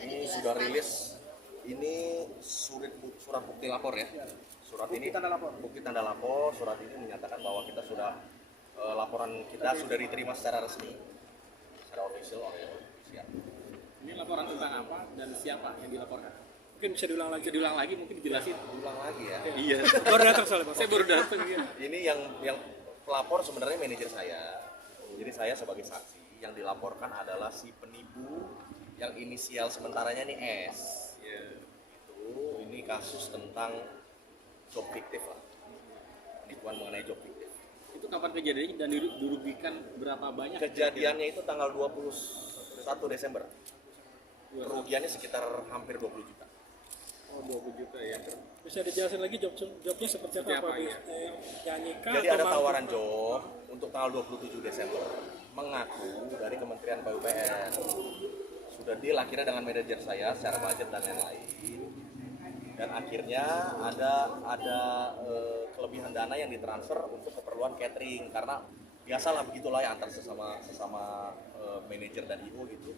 Ini sudah rilis. Ini surat bukti lapor ya. Surat Bukti ini tanda lapor. bukti tanda lapor. Surat ini menyatakan bahwa kita sudah laporan kita sudah diterima secara resmi, secara official oleh kepolisian. Ini laporan tentang apa dan siapa yang dilaporkan? Mungkin bisa diulang lagi. Bisa diulang lagi, mungkin dijelasin. Ulang lagi ya. Iya. Baru datang soalnya Pak. Saya baru datang ya. Ini yang pelapor sebenarnya manajer saya. Jadi saya sebagai saksi yang dilaporkan adalah si penipu yang inisial sementaranya nih S. Iya. Ini kasus tentang job fiktif lah. Penipuan mengenai job fiktif. Itu kapan kejadiannya dan dirugikan berapa banyak? Kejadiannya itu tanggal 21 Desember. Kerugiannya sekitar hampir 20 juta. Oh, 20 juta ya. Bisa dijelasin lagi jobnya seperti Seperti apa? apa, ya? Nyanyikan Jadi atau ada mampu? tawaran job untuk tanggal 27 Desember. Mengaku dari Kementerian PUPR. Sudah deal akhirnya dengan manajer saya secara budget dan lain-lain. Dan akhirnya ada kelebihan dana yang ditransfer untuk keperluan catering karena biasalah begitulah ya antar sesama manajer dan IO gitu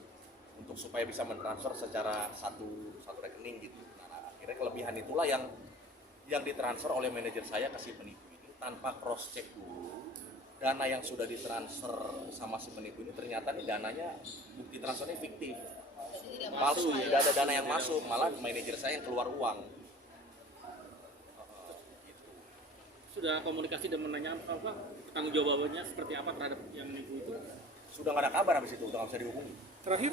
untuk supaya bisa mentransfer secara satu rekening gitu. Nah, akhirnya kelebihan itulah yang ditransfer oleh manajer saya ke si penipu ini tanpa cross check dulu. Dana yang sudah ditransfer sama si penipu ini ternyata nih dananya bukti transfernya fiktif. Palsu, tidak ada dana yang masuk, malah manajer saya yang keluar uang. Sudah komunikasi dan menanyakan apa tanggung jawabannya seperti apa terhadap yang menipu itu? Sudah nggak ada kabar habis itu, udah nggak bisa dihubungi. Terakhir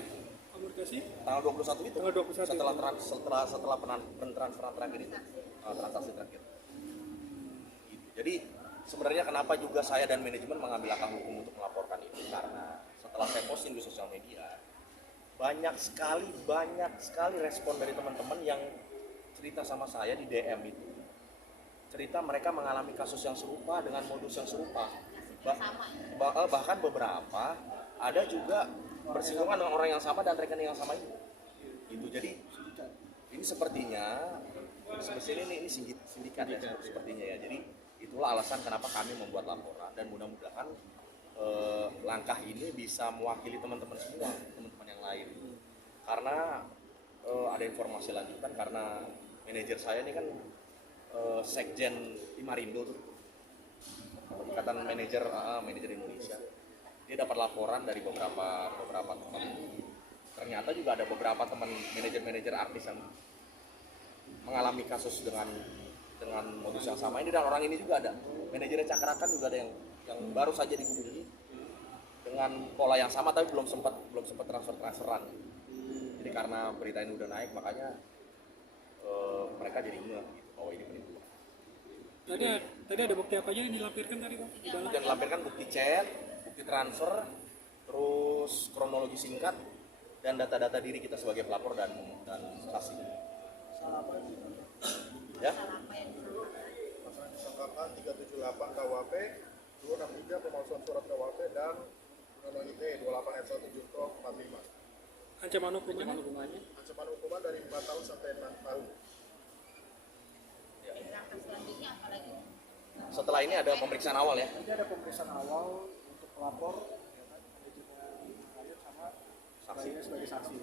komunikasi Tanggal 21 itu. tanggal 21. Setelah pentransferan terakhir itu, transaksi terakhir. Gitu. Jadi sebenarnya kenapa juga saya dan manajemen mengambil langkah hukum untuk melaporkan itu karena setelah saya posting di sosial media banyak sekali respon dari teman-teman yang cerita sama saya di DM itu. Cerita mereka mengalami kasus yang serupa dengan modus yang serupa. Bahkan beberapa ada juga bersinggungan dengan orang yang sama dan rekening yang sama itu. Gitu. Jadi ini sepertinya ini sindikat ya sepertinya ya. Jadi itulah alasan kenapa kami membuat laporan dan mudah-mudahan langkah ini bisa mewakili teman-teman semua, teman-teman yang lain. Karena ada informasi lanjutan karena manajer saya ini kan Sekjen Imarindo tuh, Ikatan Manajer Indonesia. Dia dapat laporan dari beberapa teman. Ternyata juga ada beberapa teman manajer artis yang mengalami kasus dengan modus yang sama ini dan orang ini juga ada. Manajernya Cakrakan juga ada yang baru saja dibunuh jadi dengan pola yang sama tapi belum sempat transferan. Jadi karena berita ini udah naik makanya mereka jadi ngeh gitu bahwa ini penipuan. Tadi ada bukti apa aja yang dilampirkan tadi Pak? Yang dilampirkan bukti chat, bukti transfer, terus kronologi singkat dan data-data diri kita sebagai pelapor dan saksi. Ya. Pasal disangkakan 378 KUHP, 263 pemalsuan surat KUHP dan Undang-Undang ITE 28 ayat 1 junto 45. Ancaman hukumannya? Hukumannya Ancaman hukuman dari 4 tahun sampai 6 tahun. Setelah ini ada pemeriksaan awal ya. Nanti ada pemeriksaan awal untuk pelapor, ya kan? Ada juga lanjut sama Saksi. sebagai saksi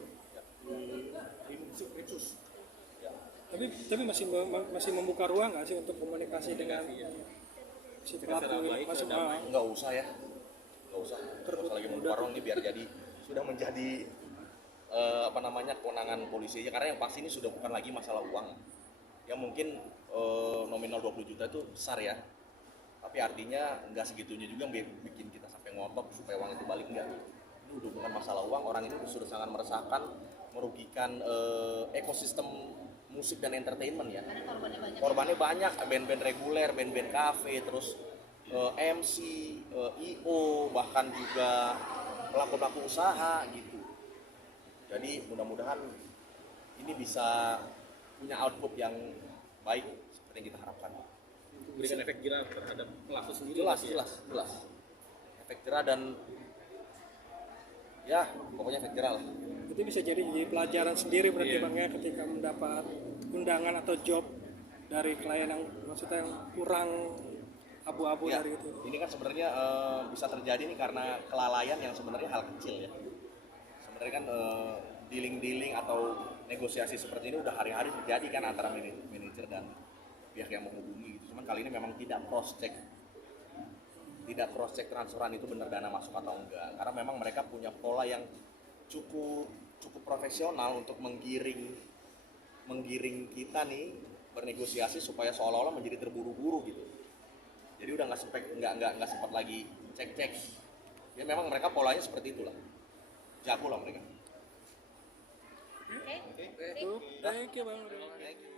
di Rinsus. Ya. Tapi masih membuka ruang nggak sih untuk komunikasi dengan si pelaku ini? baik, Masih damai. Nggak usah ya. Nggak usah lagi membuka ruang ini biar jadi sudah menjadi kewenangan polisi aja karena yang pasti ini sudah bukan lagi masalah uang. Yang mungkin nominal 20 juta itu besar ya. Tapi artinya nggak segitunya juga yang bikin kita sampai ngotot supaya uang itu balik enggak. Ini udah bukan masalah uang, orang ini sudah sangat meresahkan, merugikan ekosistem musik dan entertainment ya. Korbannya banyak, band-band reguler, band-band kafe, terus MC, IO, bahkan juga pelaku-pelaku usaha gitu. Jadi mudah-mudahan ini bisa punya output yang baik seperti yang kita harapkan. memberikan efek jerah terhadap pelaku sendiri. Jelas. Efek jerah dan ya pokoknya efek jerah lah. Itu bisa jadi pelajaran sendiri berarti Bang ya ketika mendapat undangan atau job dari klien yang maksudnya yang kurang abu-abu Ya, dari itu. ini kan sebenarnya bisa terjadi nih karena kelalaian yang sebenarnya hal kecil ya. Sebenarnya kan dealing atau negosiasi seperti ini udah hari-hari terjadi kan antara manajer dan pihak yang menghubungi gitu. Cuman kali ini memang tidak cross check transferan itu benar dana masuk atau enggak, karena memang mereka punya pola yang cukup profesional untuk menggiring kita nih bernegosiasi supaya seolah-olah menjadi terburu-buru gitu. Jadi udah nggak sempat lagi cek. Ya memang mereka polanya seperti itulah, jago lah mereka. Thank you Bang Rio. Thank you.